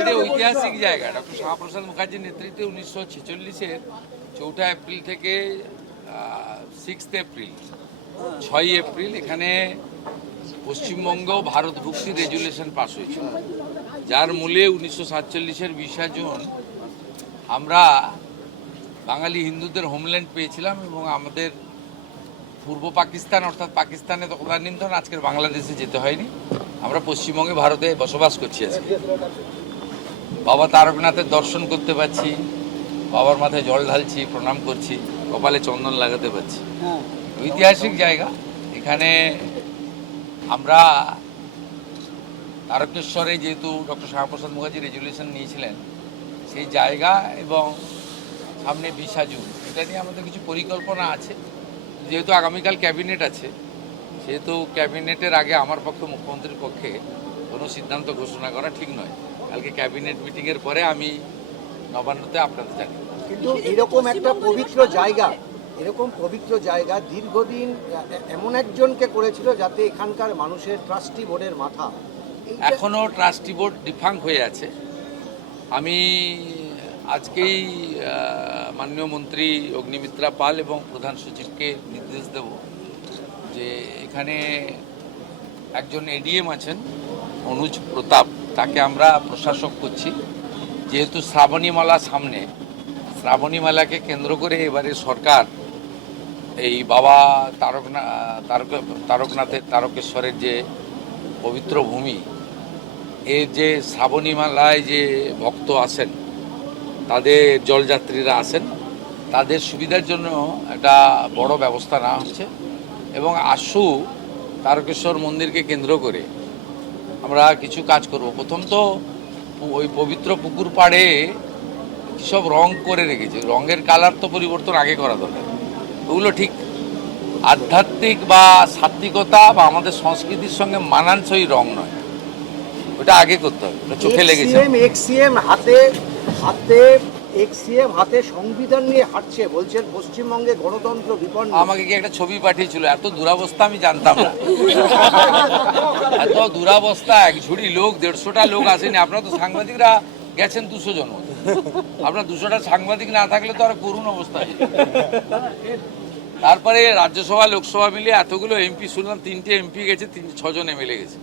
এটা ঐতিহাসিক জায়গা। ডক্টর শ্যামাপ্রসাদ মুখার্জির নেতৃত্বে 1946-এর 4 এপ্রিল থেকে 6 এপ্রিল 6 এপ্রিল এখানে পশ্চিমবঙ্গ ভারত ভুক্তি রেজুলেশন পাস হয়েছিল, যার মূলে 1947-এর 20 জুন আমরা বাঙালি হিন্দুদের হোমল্যান্ড পেয়েছিলাম এবং আমাদের পূর্ব পাকিস্তান অর্থাৎ পাকিস্তানে তদানীন্তন আজকের বাংলাদেশে যেতে হয়নি। আমরা পশ্চিমবঙ্গে ভারতে বসবাস করছি আজকে। বাবা তারকনাথের দর্শন করতে পারছি, বাবার মাথায় জল ঢালছি, প্রণাম করছি, কপালে চন্দন লাগাতে পারছি। ঐতিহাসিক জায়গা। এখানে আমরা তারকেশ্বরে যেহেতু ডক্টর শ্যামাপ্রসাদ মুখার্জি রেজুলেশন নিয়েছিলেন সেই জায়গা এবং সামনে 20 জুন, এটা নিয়ে আমাদের কিছু পরিকল্পনা আছে। যেহেতু আগামীকাল ক্যাবিনেট আছে, সেহেতু ক্যাবিনেটের আগে আমার পক্ষে মুখ্যমন্ত্রীর পক্ষে কোনো সিদ্ধান্ত ঘোষণা করা ঠিক নয়। কালকে ক্যাবিনেট মিটিংয়ের পরে আমি নবান্নতে আপনাদের জানি। কিন্তু এরকম একটা পবিত্র জায়গা দীর্ঘদিন এমন একজনকে করেছিল যাতে এখানকার মানুষের ট্রাস্টি বোর্ডের মাথা। এখনও ট্রাস্টি বোর্ড ডিফাঙ্ক হয়ে আছে। আমি আজকেই মাননীয় মন্ত্রী অগ্নিমিত্রা পাল এবং প্রধান সচিবকে নির্দেশ দেব যে এখানে একজন এডিএম আছেন অনুজ প্রতাপ, তাকে আমরা প্রশাসক করছি। যেহেতু শ্রাবণী মেলা সামনে, শ্রাবণী মেলাকে কেন্দ্র করে এবারে সরকার এই বাবা তারকনাথের তারকেশ্বরের যে পবিত্র ভূমি, এর যে শ্রাবণী মেলায় যে ভক্ত আসেন, তাদের জলযাত্রীরা আসেন, তাদের সুবিধার জন্য একটা বড় ব্যবস্থা নেওয়া হচ্ছে। এবং আশু তারকেশ্বর মন্দিরকে কেন্দ্র করে আমরা কিছু কাজ করব। প্রথম তো ওই পবিত্র পুকুর পাড়ে সব রং করে রেখেছে, রঙের কালার তো পরিবর্তন আগে করা দরকার। ওগুলো ঠিক আধ্যাত্মিক বা সাত্বিকতা বা আমাদের সংস্কৃতির সঙ্গে মানানসই রং নয়, ওটা আগে করতে হবে। চোখে লেগেছে। এক্সিএম হাতে সংবিধান নিয়ে হাঁটছে, বলছেন পশ্চিমবঙ্গে গণতন্ত্র বিপন্ন। আমাকে কি একটা ছবি পাঠিয়েছিল, এত দুরাবস্থা আমি জানতাম না। এত দুরাবস্থা, এক ঝুড়ি লোক, 150টা লোক আসেনি। আপনারা তো সাংবাদিকরা গেছেন 200 জন, আপনার 200টা সাংবাদিক না থাকলে তো আর করুণ অবস্থা। তারপরে রাজ্যসভা লোকসভা মিলিয়ে এতগুলো এমপি শুনলাম, 3টে এমপি গেছে, 6 জন এমএলএ গেছে।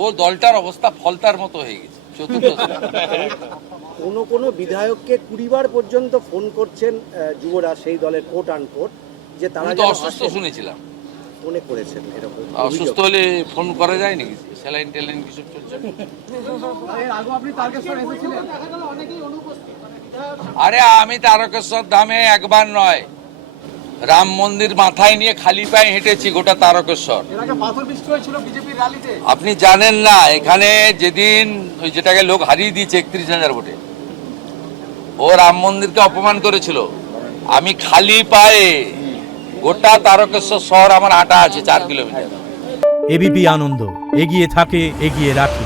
ও দলটার অবস্থা ফলতার মতো হয়ে গেছে। কোন বিধায়ককে 20 বার পর্যন্ত ফোন করছেন যুবরা, সেই দলের কোট আনকোট, যে তারা অসুস্থ শুনেছিলাম। ফোনে করেছেন এরকম। অসুস্থ হলে ফোন করা যায় নাকি? স্যালাইন টেলাইন কিছু চলছে? আরে আমি তারকেশ্বর ধামে একবার নয়, রাম মন্দির মাথায় নিয়ে খালি পায়ে হেঁটেছি গোটা তারকেশ্বর। আপনি জানেন না, এখানে যেদিন ওই যেটাকে লোক হারিয়ে দিয়েছে 31,000 ভোটে, ও রাম মন্দিরকে অপমান করেছিল, আমি খালি পায়ে গোটা তারকেশ্বর শহর আমার হাঁটা আছে 4 কিলোমিটার। এবিপি আনন্দ এগিয়ে থাকে, এগিয়ে রাখে।